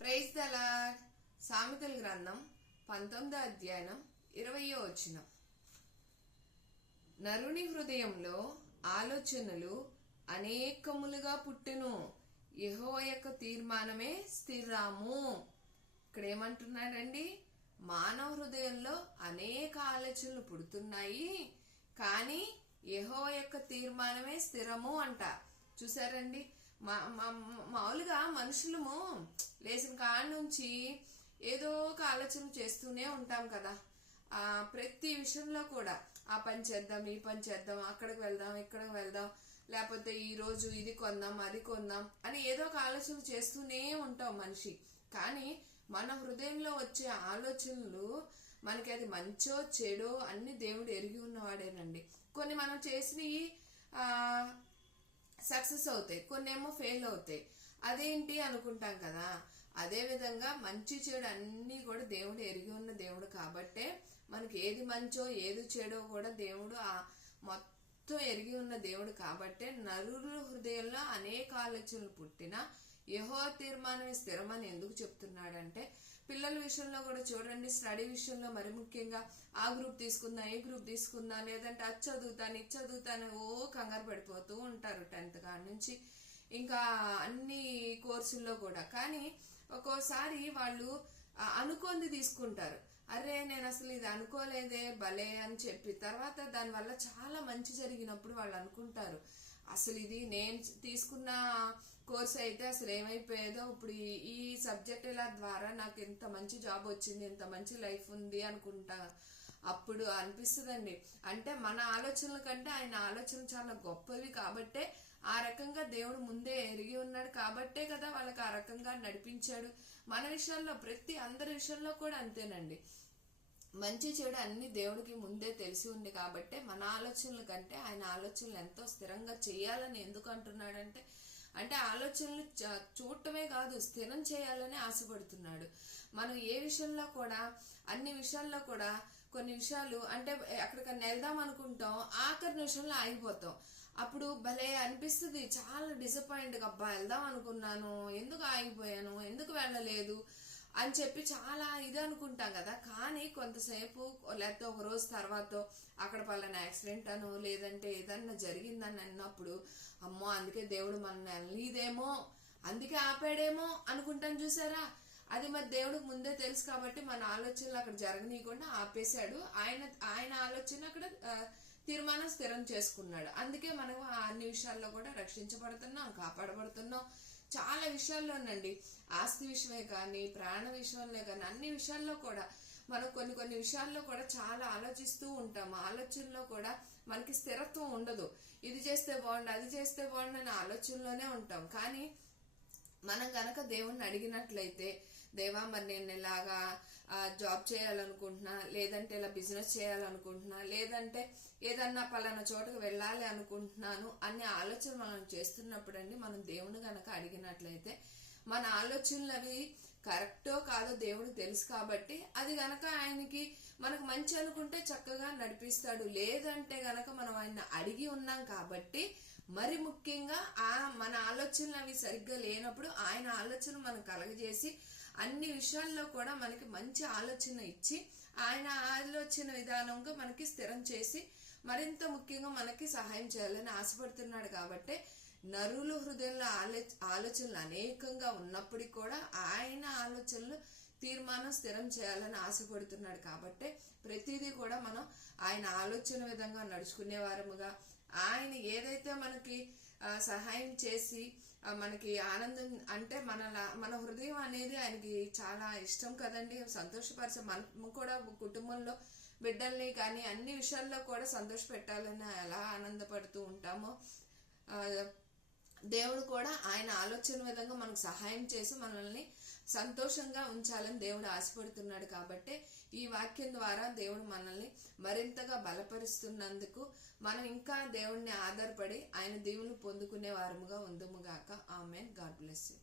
Praise the lord. సామెతల గ్రంథం 19వ అధ్యాయం 20వ వచనం. నరుని హృదయంలో ఆలోచనలు అనేకములుగా పుట్టెను, యెహోవా యొక్క తీర్మానమే స్థిరము. ఇక్కడ ఏమంటున్నాడండి? మానవ హృదయంలో అనేక ఆలోచనలు పుడుతున్నాయి, కానీ యెహోవా యొక్క తీర్మానమే స్థిరము అంట. చూసారండి, మామూలుగా మనుషులము లేచిన కాడ నుంచి ఏదో ఒక ఆలోచన చేస్తూనే ఉంటాం కదా. ప్రతి విషయంలో కూడా ఆ పని చేద్దాం, ఈ పని చేద్దాం, అక్కడికి వెళ్దాం, ఇక్కడికి వెళ్దాం, లేకపోతే ఈ రోజు ఇది కొందాం, అది కొందాం అని ఏదో ఒక ఆలోచన చేస్తూనే ఉంటాం మనిషి. కానీ మన హృదయంలో వచ్చే ఆలోచనలు మనకి అది మంచో చెడో అన్ని దేవుడు ఎరిగి ఉన్నవాడేనండి. కొన్ని మనం చేసినవి సక్సెస్ అవుతాయి, కొన్ని ఏమో ఫెయిల్ అవుతాయి. అదేంటి అనుకుంటాం కదా. అదే విధంగా మంచి చెడు అన్ని కూడా దేవుడు ఎరిగి ఉన్న దేవుడు కాబట్టే మనకి ఏది మంచో ఏది చెడో కూడా దేవుడు మొత్తం ఎరిగి ఉన్న దేవుడు కాబట్టే నరుల హృదయంలో అనేక ఆలోచనలు పుట్టినా యెహోవా తీర్మానమే స్థిరమని ఎందుకు చెప్తున్నాడంటే, పిల్లల విషయంలో కూడా చూడండి, స్టడీ విషయంలో మరి ముఖ్యంగా ఆ గ్రూప్ తీసుకుందా, ఏ గ్రూప్ తీసుకుందా, లేదంటే అది చదువుతాను ఇది చదువుతాను కంగారు పడిపోతూ ఉంటారు 10th కాడ నుంచి ఇంకా అన్ని కోర్సుల్లో కూడా. కానీ ఒక్కోసారి వాళ్ళు అనుకోంది తీసుకుంటారు. అరే నేను అసలు ఇది అనుకోలేదే భలే అని చెప్పి తర్వాత దానివల్ల చాలా మంచి జరిగినప్పుడు వాళ్ళు అనుకుంటారు, అసలు ఇది నేను తీసుకున్న కోర్స్ అయితే అసలు ఏమైపోయేదో, ఇప్పుడు ఈ సబ్జెక్ట్ ఇలా ద్వారా నాకు ఎంత మంచి జాబ్ వచ్చింది, ఎంత మంచి లైఫ్ ఉంది అనుకుంటా. అప్పుడు అనిపిస్తుందండి, అంటే మన ఆలోచనల కంటే ఆయన ఆలోచనలు చాలా గొప్పవి కాబట్టే ఆ రకంగా దేవుడు ముందే ఎరిగి ఉన్నాడు కాబట్టే కదా వాళ్ళకి ఆ రకంగా నడిపించాడు. మన విషయాల్లో అందరి విషయంలో కూడా అంతేనండి. మంచి చెడు అన్ని దేవుడికి ముందే తెలిసి ఉంది కాబట్టే మన ఆలోచనల కంటే ఆయన ఆలోచనలు ఎంతో స్థిరంగా చేయాలని ఎందుకు అంటున్నాడంటే, అంటే ఆలోచనలు చూడటమే కాదు స్థిరం చేయాలని ఆశపడుతున్నాడు. మనం ఏ విషయంలో కూడా అన్ని విషయాల్లో కూడా కొన్ని విషయాలు అంటే అక్కడికన్నా వెళ్దాం అనుకుంటాం, ఆఖరి నిమిషంలో ఆగిపోతాం. అప్పుడు భలే అనిపిస్తుంది, చాలా డిసప్పాయింట్గా, అబ్బా వెళ్దాం అనుకున్నాను, ఎందుకు ఆగిపోయాను, ఎందుకు వెళ్ళలేదు అని చెప్పి చాలా ఇది అనుకుంటాం కదా. కానీ కొంతసేపు లేకపోతే ఒక రోజు తర్వాత అక్కడ పలానా యాక్సిడెంట్ అను లేదంటే ఏదన్నా జరిగిందని అన్నప్పుడు, అమ్మో అందుకే దేవుడు మనల్ని వెళ్ళలేదేమో, అందుకే ఆపాడేమో అనుకుంటాం. చూసారా, అది మరి దేవుడికి ముందే తెలుసు కాబట్టి మన ఆలోచనలు అక్కడ జరగనీయకుండా ఆపేశాడు. ఆయన ఆలోచన అక్కడ తీర్మానం స్థిరం చేసుకున్నాడు. అందుకే మనం అన్ని విషయాల్లో కూడా రక్షించబడుతున్నాం, కాపాడబడుతున్నాం. చాలా విషయాల్లోనండి, ఆస్తి విషయమే కానీ ప్రాణ విషయంలో కానీ అన్ని విషయాల్లో కూడా మనం కొన్ని విషయాల్లో కూడా చాలా ఆలోచిస్తూ ఉంటాం. ఆలోచనలో కూడా మనకి స్థిరత్వం ఉండదు. ఇది చేస్తే బాగుండు, అది చేస్తే బాగుండు అనే ఆలోచనలోనే ఉంటాం. కానీ మనం గనక దేవుణ్ణి అడిగినట్లయితే, దేవా మరి నేను ఇలాగా జాబ్ చేయాలనుకుంటున్నా, లేదంటే ఇలా బిజినెస్ చేయాలనుకుంటున్నా, లేదంటే ఏదన్నా పలానా చోటకు వెళ్ళాలి అనుకుంటున్నాను అనే ఆలోచన మనం చేస్తున్నప్పుడు అండి, మనం దేవుని గనక అడిగినట్లయితే మన ఆలోచనలు అవి కరెక్టో కాదో దేవుడికి తెలుసు కాబట్టి అది గనక ఆయనకి మనకు మంచి అనుకుంటే చక్కగా నడిపిస్తాడు. లేదంటే గనక మనం ఆయన అడిగి ఉన్నాం కాబట్టి మరి ముఖ్యంగా మన ఆలోచనలు అవి సరిగ్గా లేనప్పుడు ఆయన ఆలోచన మనం కలగజేసి అన్ని విషయాల్లో కూడా మనకి మంచి ఆలోచన ఇచ్చి ఆయన ఆలోచన విధానంగా మనకి స్థిరం చేసి మరింత ముఖ్యంగా మనకి సహాయం చేయాలని ఆశపడుతున్నాడు. కాబట్టి నరుల హృదయంలో ఆలోచనలు అనేకంగా ఉన్నప్పటికీ కూడా ఆయన ఆలోచనలు తీర్మానం స్థిరం చేయాలని ఆశపడుతున్నాడు. కాబట్టి ప్రతిదీ కూడా మనం ఆయన ఆలోచన విధంగా నడుచుకునే వారముగా, ఆయన ఏదైతే మనకి సహాయం చేసి మనకి ఆనందం అంటే మన హృదయం అనేది ఆయనకి చాలా ఇష్టం కదండి. సంతోషపరిచే మనం కూడా కుటుంబంలో బిడ్డల్ని కానీ అన్ని విషయాల్లో కూడా సంతోష పెట్టాలని ఎలా ఆనందపడుతూ ఉంటామో, దేవుడు కూడా ఆయన ఆలోచన విధంగా మనకు సహాయం చేసి మనల్ని సంతోషంగా ఉంచాలని దేవుడు ఆశపడుతున్నాడు. కాబట్టి ఈ వాక్యం ద్వారా దేవుడు మనల్ని మరింతగా బలపరుస్తున్నందుకు మనం ఇంకా దేవుడిని ఆధారపడి ఆయన దీవులు పొందుకునే వారముగా ఉందుముగాక. ఆమెన్. God bless you.